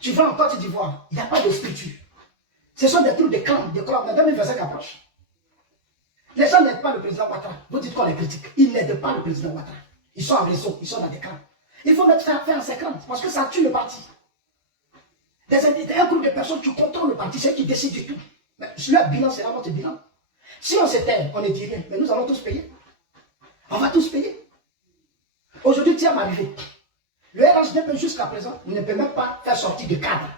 Tu vas en Côte d'Ivoire, il n'y a pas de structure. Ce sont des trucs de clans, de clubs. Mais 2025 approche. Les gens n'aident pas le président Ouattara. Vous dites qu'on les critique. Ils n'aident pas le président Ouattara. Ils sont en réseau, ils sont dans des clans. Il faut mettre fin à ces clans parce que ça tue le parti. Un groupe de personnes qui contrôlent le parti, c'est qui décident de tout. Mais leur bilan, c'est là votre bilan. Si on s'était, on ne dit rien, mais nous allons tous payer. On va tous payer. Aujourd'hui, tiens, arrivé. Le RHDP, jusqu'à présent, ne peut même pas faire sortir de cadre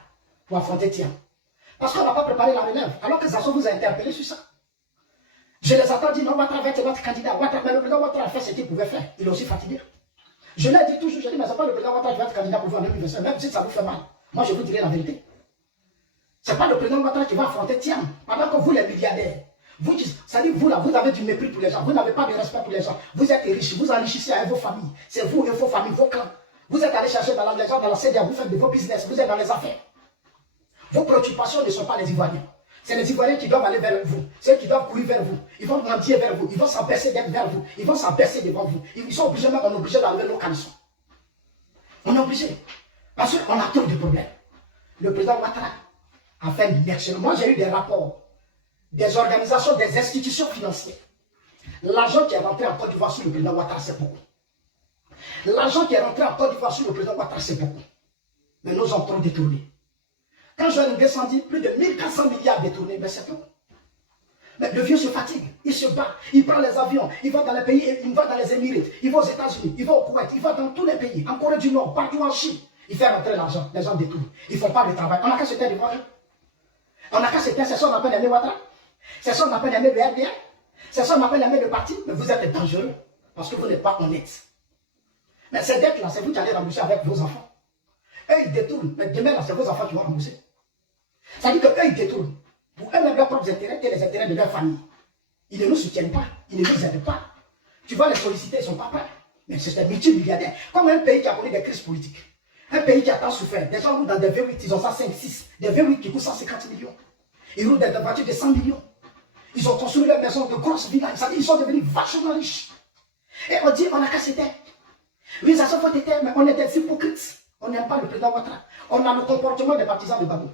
pour affronter Tiam. Parce qu'on n'a pas préparé la relève, alors que Zazo vous a interpellé sur ça. Je les attends dire non, Ouattara va être notre candidat. Mais le président Ouattara a fait ce qu'il pouvait faire. Il est aussi fatigué. Je l'ai dit toujours, je dis, mais ce n'est pas le président Ouattara qui va être candidat pour vous en 2025, même si ça vous fait mal. Moi, je vous dirai la vérité. Ce n'est pas le président Ouattara qui va affronter Tiam. Pendant que vous, les milliardaires, vous, ça dit, vous là, vous avez du mépris pour les gens, vous n'avez pas de respect pour les gens. Vous êtes riches, vous enrichissez avec vos familles. C'est vous et vos familles, vos clans. Vous êtes allés chercher dans les gens dans la CDA, vous faites de vos business, vous êtes dans les affaires. Vos préoccupations ne sont pas les Ivoiriens. C'est les Ivoiriens qui doivent aller vers vous. Ceux qui doivent courir vers vous. Ils vont mentir vers vous. Ils vont s'abaisser vers vous. Ils vont s'abaisser devant vous. Ils sont obligés, même on est obligé d'enlever nos caleçons. On est obligé. Parce qu'on a trop de problèmes. Le président Ouattara a fait une excellente. Moi, j'ai eu des rapports des organisations, des institutions financières. L'argent qui est rentré en Côte d'Ivoire sur le président Ouattara, c'est beaucoup. L'argent qui est rentré en Côte d'Ivoire sur le président Ouattara, c'est beaucoup. Mais nous avons trop détourné. Quand je vais descendu, plus de 1400 milliards détournés, mais c'est tout. Mais le vieux se fatigue, il se bat, il prend les avions, il va dans les pays, il va dans les Émirats, il va aux États-Unis, il va au Koweït, il va dans tous les pays, en Corée du Nord, partout en Chine. Il fait rentrer l'argent, les gens détournent. Ils ne font pas le travail. On n'a qu'à se taire devant eux. On n'a qu'à se taire, c'est ça qu'on appelle aimer Ouattara. C'est ça qu'on appelle aimer le RDR. C'est ça qu'on appelle aimer le parti. Mais vous êtes dangereux parce que vous n'êtes pas honnête. Mais ces dettes-là, c'est vous qui allez rembourser avec vos enfants. Eux, ils détournent. Mais demain, là, c'est vos enfants qui vont rembourser. Ça dit qu'eux, ils détournent. Pour eux-mêmes, leurs propres intérêts et les intérêts de leur famille. Ils ne nous soutiennent pas. Ils ne nous aident pas. Tu vas les solliciter, ils ne sont pas prêts. Mais c'est des multimilliardaires. Comme un pays qui a connu des crises politiques. Un pays qui a tant souffert. Des gens roulent dans des V8, ils ont ça 5, 6. Des V8 qui coûtent 150 millions. Ils roulent dans des voitures de 100 millions. Ils ont construit leur maison de grosses villas. Ça dit qu'ils sont devenus vachement riches. Et on dit, on n'a qu'à se taire. Oui, ça se fait taire, mais on est des hypocrites. On n'aime pas le président Ouattara. On a le comportement des partisans de Gbagbo.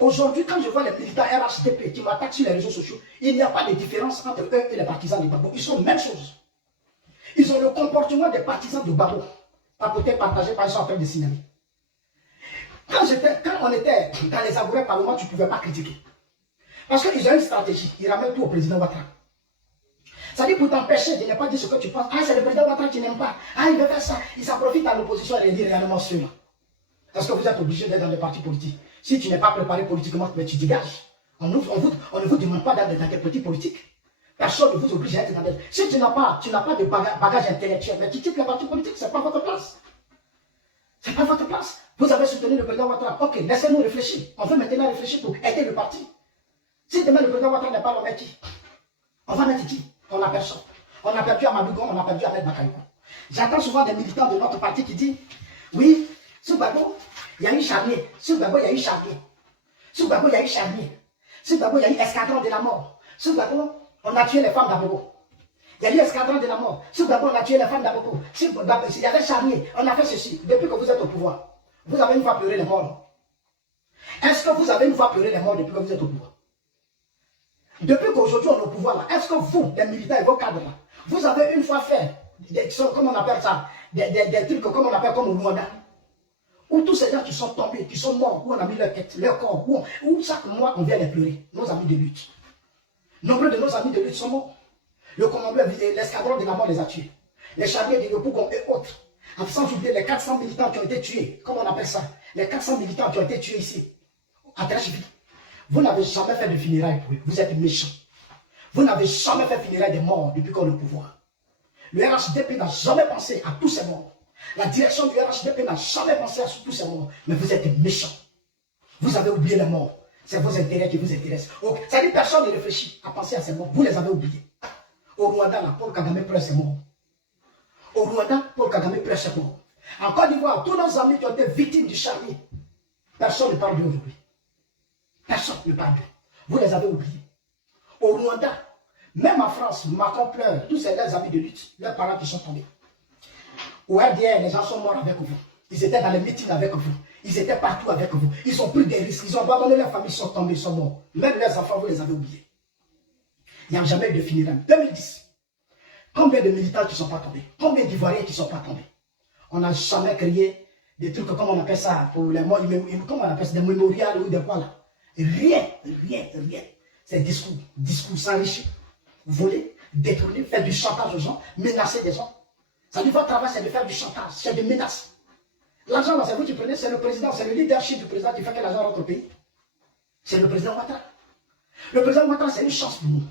Aujourd'hui, quand je vois les militants RHDP qui m'attaquent sur les réseaux sociaux, il n'y a pas de différence entre eux et les partisans de Gbagbo. Ils sont la même chose. Ils ont le comportement des partisans de Gbagbo. Pas peut-être partagé par ils sont en train de signaler. Quand on était dans les abourets parlement, tu ne pouvais pas critiquer. Parce qu'ils ont une stratégie. Ils ramènent tout au président Ouattara. Ça dit pour t'empêcher de ne pas dire ce que tu penses. Ah, c'est le président Ouattara qui n'aime pas. Ah, il veut faire ça. Il s'en profite à l'opposition et il dit réellement cela. Parce que vous êtes obligé d'être dans les partis politiques. Si tu n'es pas préparé politiquement, mais tu dégages. On ne vous demande pas d'être dans des petits politiques. Personne ne vous oblige à être dans des... Si tu n'as pas de bagage intellectuel, mais tu quittes les partis politiques, ce n'est pas votre place. Ce n'est pas votre place. Vous avez soutenu le président Ouattara. Ok, laissez-nous réfléchir. On veut maintenant réfléchir pour aider le parti. Si demain le président Ouattara n'est pas là, on met qui? On va mettre qui? On n'a personne. On a perdu Amadou Gon, on a perdu Ahmed Bakayoko. J'entends souvent des militants de notre parti qui disent, oui, sous Gbagbo, il y a eu charnier. Sous Gbagbo, il y a eu charnier. Sous Gbagbo, il y a eu charnier. Sous Gbagbo, il y a eu escadron de la mort. Sous Gbagbo, on a tué les femmes d'Abobo. Il y a eu escadron de la mort. Sous Gbagbo, on a tué les femmes d'Abobo. S'il y avait charnier, on a fait ceci. Depuis que vous êtes au pouvoir, vous avez une fois pleuré les morts. Est-ce que vous avez une fois pleuré les morts depuis que vous êtes au pouvoir? Depuis qu'aujourd'hui on est au pouvoir là, est-ce que vous, les militants et vos cadres là, vous avez une fois fait, comment on appelle ça, des trucs comme on appelle comme au Rwanda, où tous ces gens qui sont tombés, qui sont morts, où on a mis leur tête, leur corps, où chaque mois on vient les pleurer, nos amis de lutte. Nombreux de nos amis de lutte sont morts. Le commandant, l'escadron de la mort les a tués. Les charniers de Yopougon et autres. Sans oublier les 400 militants qui ont été tués, comment on appelle ça, les 400 militants qui ont été tués ici, à Trachiville. Vous n'avez jamais fait de funérailles pour eux. Vous êtes méchants. Vous n'avez jamais fait de funérailles des morts depuis qu'on est au pouvoir. Le RHDP n'a jamais pensé à tous ces morts. La direction du RHDP n'a jamais pensé à tous ces morts. Mais vous êtes méchants. Vous avez oublié les morts. C'est vos intérêts qui vous intéressent. Ça dit que personne ne réfléchit à penser à ces morts. Vous les avez oubliés. Au Rwanda, là, Paul Kagame pleure ses morts. Au Rwanda, Paul Kagame pleure ses morts. En Côte d'Ivoire, tous nos amis qui ont été victimes du charnier, personne ne parle d'eux aujourd'hui. Personne ne parle d'eux. Vous les avez oubliés. Au Rwanda, même en France, Macron pleure. Tous ces leurs amis de lutte, leurs parents qui sont tombés. Au RDR, les gens sont morts avec vous. Ils étaient dans les meetings avec vous. Ils étaient partout avec vous. Ils ont pris des risques. Ils ont abandonné leur famille, ils sont tombés, ils sont morts. Même leurs enfants, vous les avez oubliés. Il n'y a jamais eu de finirem. 2010. Combien de militants qui ne sont pas tombés? Combien d'Ivoiriens qui ne sont pas tombés? On n'a jamais créé des trucs, comme on appelle ça, pour les morts, comment on appelle ça, des mémorials ou des quoi là. Rien. C'est discours s'enrichir, voler, détourner, faire du chantage aux gens, menacer des gens. Ça dit, votre travail, c'est de faire du chantage, c'est des menaces. L'argent, c'est vous qui prenez, c'est le président, c'est le leadership du président qui fait que l'argent rentre au pays. C'est le président Ouattara. Le président Ouattara, c'est une chance pour nous.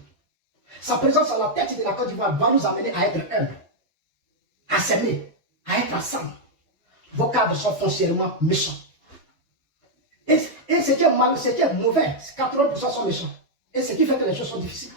Sa présence à la tête de la Côte d'Ivoire va nous amener à être humbles, à s'aimer, à être ensemble. Vos cadres sont foncièrement méchants. Et ce qui est mal, ce qui est mauvais, 80% sont méchants. Et ce qui fait que les choses sont difficiles.